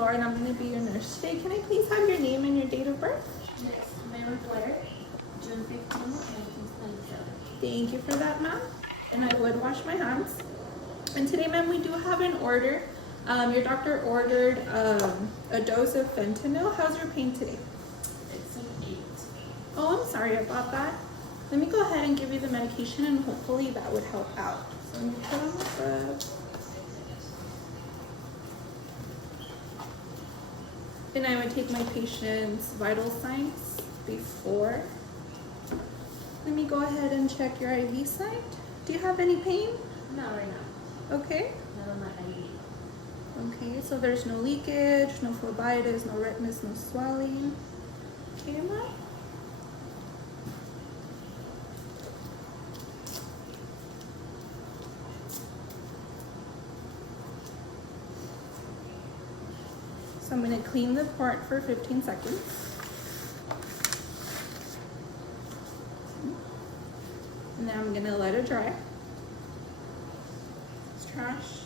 Laura, and I'm going to be your nurse today. Can I please have your name and your date of birth? Yes, Mary Blair, June 15, 1997. Thank you for that, ma'am. And I would wash my hands. And today, ma'am, we do have an order. Your doctor ordered a dose of fentanyl. How's your pain today? It's an 8. Oh, I'm sorry about that. Let me go ahead and give you the medication, and hopefully that would help out. So let me put on my gloves. And I would take my patient's vital signs before. Let me go ahead and check your IV site. Do you have any pain? Not right now. Okay. Not on my ID. Okay, so there's no leakage, no phlebitis, no redness, no swelling. Okay, ma'am. So I'm going to clean the port for 15 seconds. And then I'm going to let it dry. It's trash.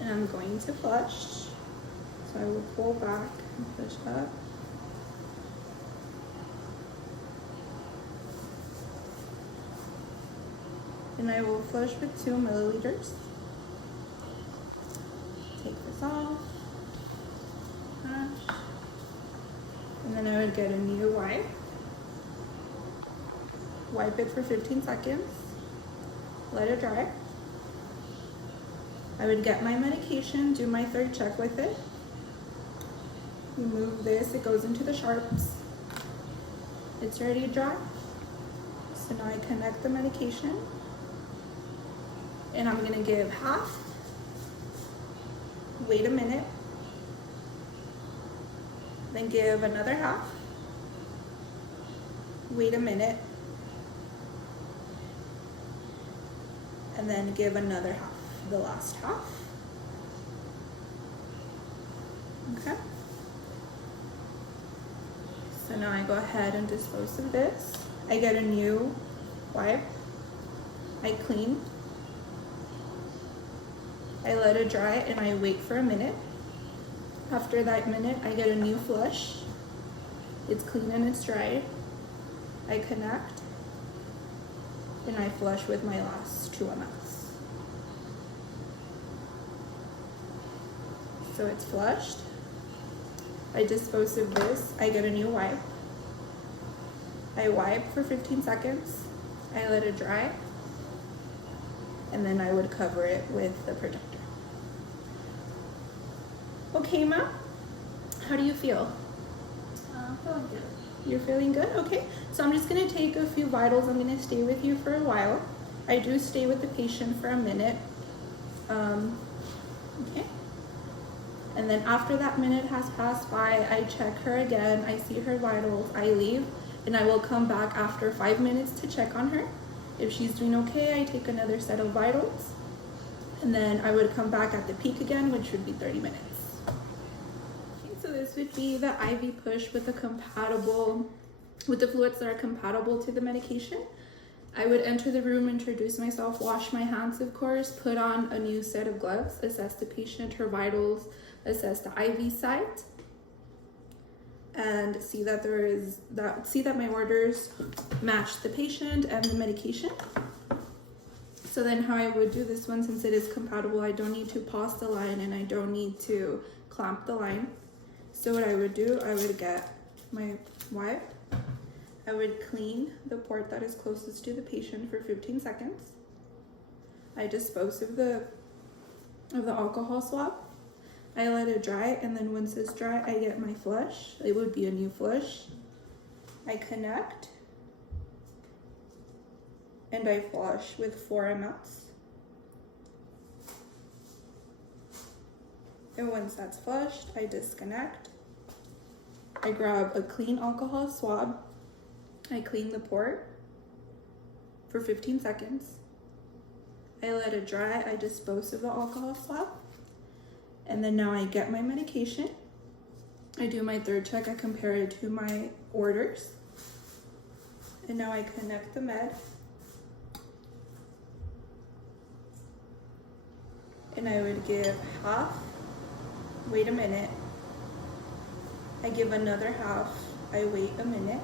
And I'm going to flush. So I will pull back and push up. And I will flush with 2 milliliters. Take this off. Flush. And then I would get a new wipe. Wipe it for 15 seconds. Let it dry. I would get my medication, do my 3rd check with it. Remove this, it goes into the sharps. It's ready to dry. So now I connect the medication. And I'm gonna give half. Wait a minute. Then give another half. Wait a minute. And then give another half. The last half. Okay. So now I go ahead and dispose of this. I get a new wipe. I clean. I let it dry and I wait for a minute. After that minute, I get a new flush. It's clean and it's dry. I connect. And I flush with my last 2 mLs. So it's flushed. I dispose of this. I get a new wipe. I wipe for 15 seconds. I let it dry. And then I would cover it with the protector. Okay, ma'am. How do you feel? Feeling good. You're feeling good? Okay. So I'm just going to take a few vitals. I'm going to stay with you for a while. I do stay with the patient for a minute. Okay. And then after that minute has passed by, I check her again. I see her vitals. I leave. And I will come back after 5 minutes to check on her. If she's doing okay, I take another set of vitals. And then I would come back at the peak again, which would be 30 minutes. Okay, so this would be the IV push with the fluids that are compatible to the medication. I would enter the room, introduce myself, wash my hands, of course, put on a new set of gloves, assess the patient, her vitals, assess the IV site, and see that my orders match the patient and the medication. So then how I would do this one, since it is compatible, I don't need to pause the line and I don't need to clamp the line. So what I would do, I would get my wipe. I would clean the port that is closest to the patient for 15 seconds. I dispose of the alcohol swab. I let it dry, and then once it's dry, I get my flush. It would be a new flush. I connect, and I flush with 4 mLs. And once that's flushed, I disconnect. I grab a clean alcohol swab. I clean the port for 15 seconds. I let it dry. I dispose of the alcohol swab. And then now I get my medication. I do my 3rd check. I compare it to my orders. And now I connect the med. and I would give half, wait a minute, I give another half, I wait a minute,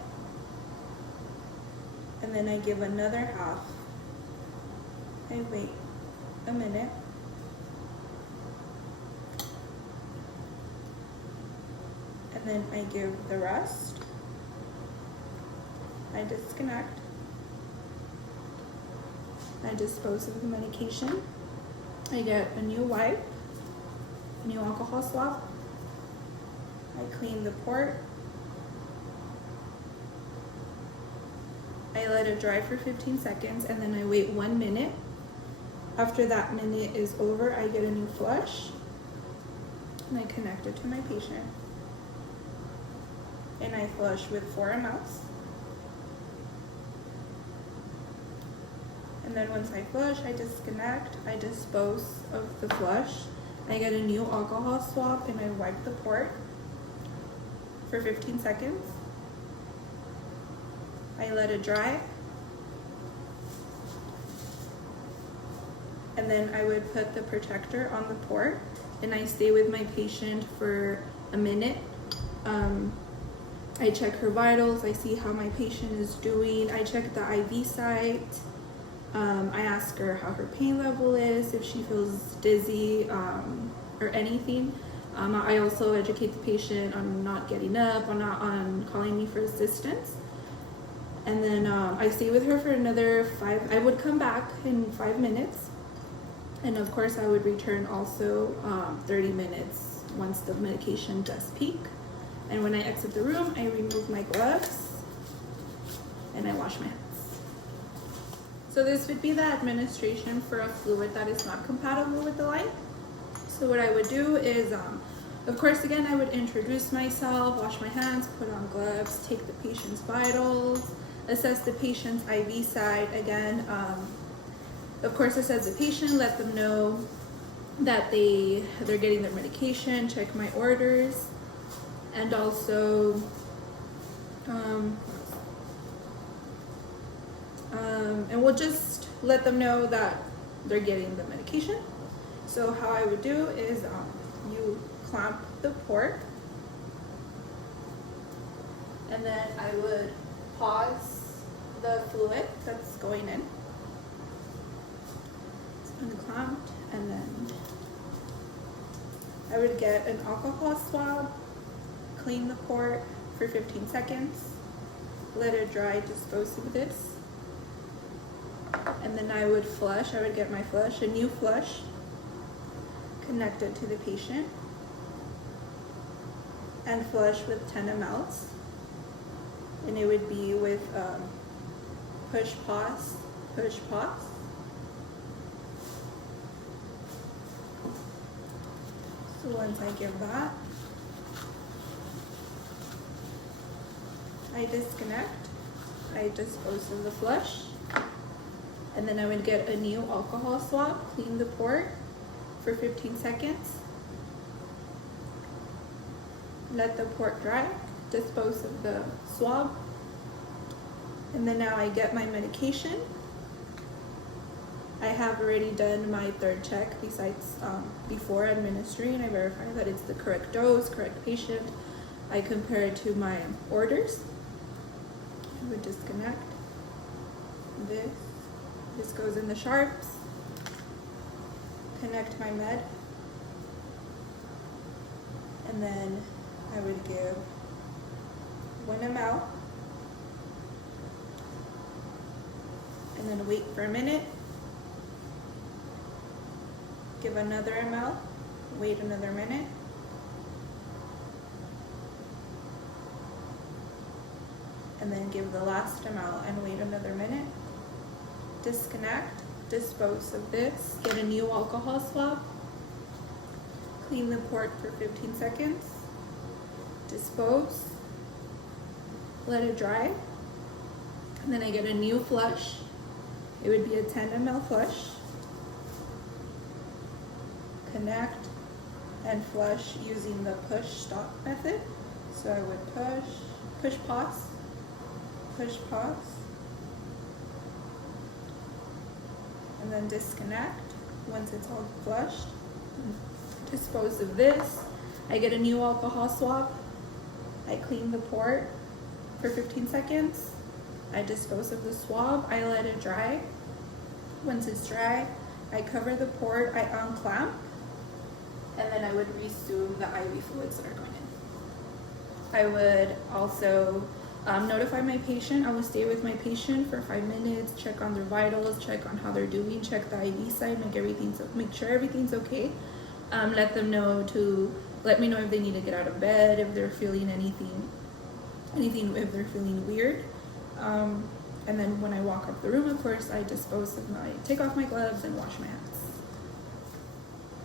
and then I give another half, I wait a minute, and then I give the rest, I disconnect, I dispose of the medication, I get a new wipe, a new alcohol swab, I clean the port, I let it dry for 15 seconds, and then I wait 1 minute. After that minute is over, I get a new flush, and I connect it to my patient, and I flush with 4 mLs. And then once I flush, I disconnect, I dispose of the flush, I get a new alcohol swab, and I wipe the port for 15 seconds. I let it dry, and then I would put the protector on the port, and I stay with my patient for a minute. I check her vitals, I see how my patient is doing, I check the IV site, I ask her how her pain level is, if she feels dizzy or anything. I also educate the patient on not getting up, on calling me for assistance. And then I stay with her for another 5. I would come back in 5 minutes, and of course I would return also 30 minutes once the medication does peak. And when I exit the room, I remove my gloves and I wash my hands. So this would be the administration for a fluid that is not compatible with the line. So what I would do is, of course, again, I would introduce myself, wash my hands, put on gloves, take the patient's vitals, assess the patient's IV side. Again, of course, assess the patient, let them know that they're getting their medication, check my orders, and also and we'll just let them know that they're getting the medication. So how I would do is you clamp the port, and then I would pause the fluid that's going in. It's unclamped, and then I would get an alcohol swab, clean the port for 15 seconds, let it dry, dispose of this, and then I would flush. I would get my flush, a new flush, connect it to the patient, and flush with 10 mLs, and it would be with push pause, push pause. So once I give that, I disconnect, I dispose of the flush, and then I would get a new alcohol swab, clean the port for 15 seconds, let the port dry, dispose of the swab, and then now I get my medication. I have already done my 3rd check besides before administering. I verify that it's the correct dose, correct patient. I compare it to my orders. I would disconnect this. This goes in the sharps. Connect my med. And then I would give 1 ml. And then wait for a minute. Give another ml. Wait another minute. And then give the last ml and wait another minute. Disconnect, dispose of this, get a new alcohol swab, clean the port for 15 seconds, dispose, let it dry, and then I get a new flush. It would be a 10 ml flush. Connect and flush using the push stop method. So I would push pause, and then disconnect, once it's all flushed. Dispose of this. I get a new alcohol swab. I clean the port for 15 seconds. I dispose of the swab. I let it dry. Once it's dry, I cover the port, I unclamp, and then I would resume the IV fluids that are going in. I would also notify my patient. I will stay with my patient for 5 minutes, check on their vitals, check on how they're doing, check the IV side, make sure everything's okay. Let me know if they need to get out of bed, if they're feeling anything, if they're feeling weird. And then when I walk up the room, of course, I take off my gloves and wash my hands.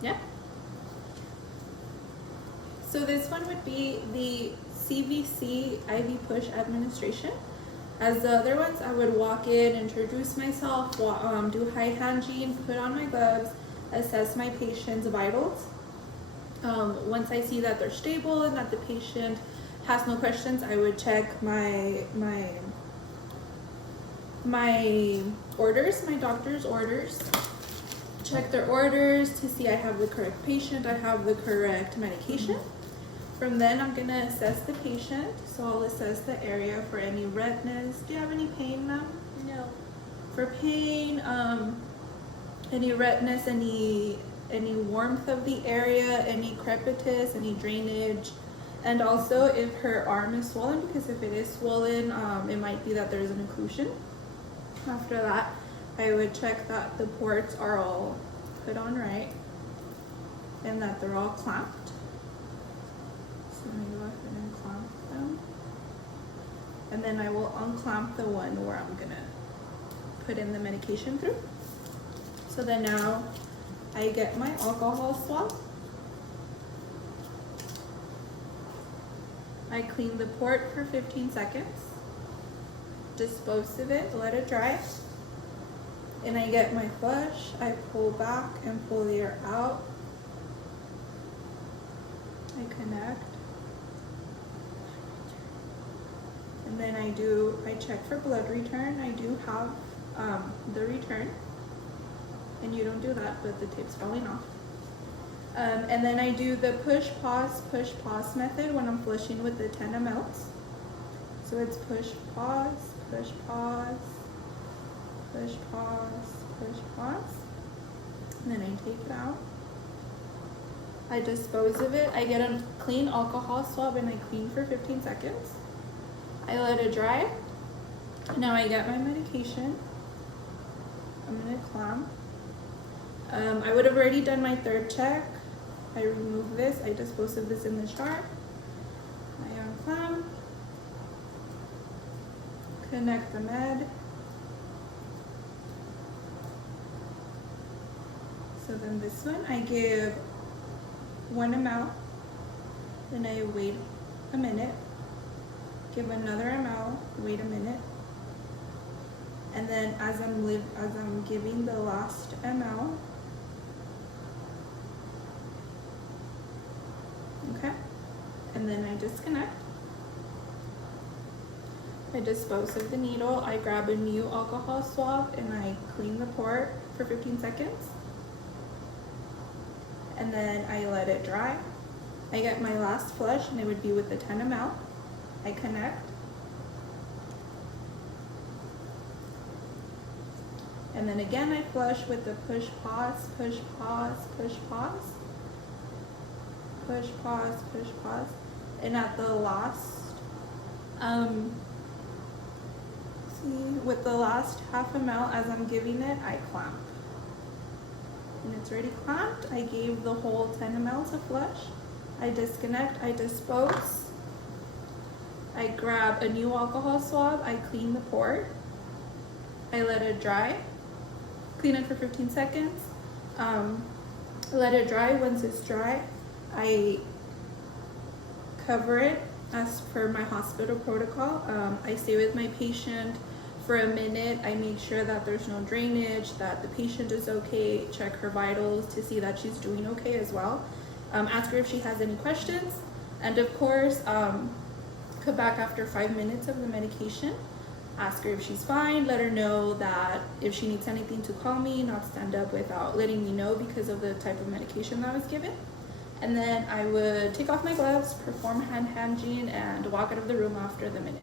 Yeah. So this one would be the CVC IV push administration. As the other ones, I would walk in, introduce myself, do high hygiene, put on my gloves, assess my patient's vitals. Once I see that they're stable and that the patient has no questions, I would check my orders, my doctor's orders. Check their orders to see I have the correct patient, I have the correct medication. From then, I'm gonna assess the patient. So I'll assess the area for any redness. Do you have any pain, ma'am? No. For pain, any redness, any warmth of the area, any crepitus, any drainage, and also if her arm is swollen, because if it is swollen, it might be that there's an occlusion. After that, I would check that the ports are all put on right and that they're all clamped. So I'm gonna go ahead and clamp them. And then I will unclamp the one where I'm gonna put in the medication through. So then now I get my alcohol swab. I clean the port for 15 seconds. Dispose of it, let it dry. And I get my flush. I pull back and pull the air out. I connect. And then I check for blood return. I do have the return. And you don't do that, but the tape's falling off. And then I do the push, pause method when I'm flushing with the 10 mLs. So it's push, pause, push, pause, push, pause, push, pause. And then I take it out. I dispose of it. I get a clean alcohol swab and I clean for 15 seconds. I let it dry. Now I get my medication. I'm gonna clamp. I would have already done my third check. I remove this. I dispose of this in the jar. I unclamp. Connect the med. So then this one, I give 1 ml. Then I wait a minute. Give another ml. Wait a minute. And then as I'm giving the last ml, okay, and then I disconnect. I dispose of the needle. I grab a new alcohol swab and I clean the port for 15 seconds. And then I let it dry. I get my last flush and it would be with the 10 ml. I connect. And then again, I flush with the push, pause, push, pause, push, pause. Push, pause, push, pause. And at the last, with the last half ml as I'm giving it, I clamp. And it's already clamped. I gave the whole 10 ml of flush. I disconnect, I dispose. I grab a new alcohol swab, I clean the port. I let it dry. Clean it for 15 seconds. Let it dry. Once it's dry, I cover it as per my hospital protocol. I stay with my patient for a minute. I make sure that there's no drainage, that the patient is okay, check her vitals to see that she's doing okay as well. Ask her if she has any questions. And of course, come back after 5 minutes of the medication. ask her if she's fine, let her know that if she needs anything to call me, not stand up without letting me know because of the type of medication that was given. And then I would take off my gloves, perform hand hygiene, and walk out of the room after the minute.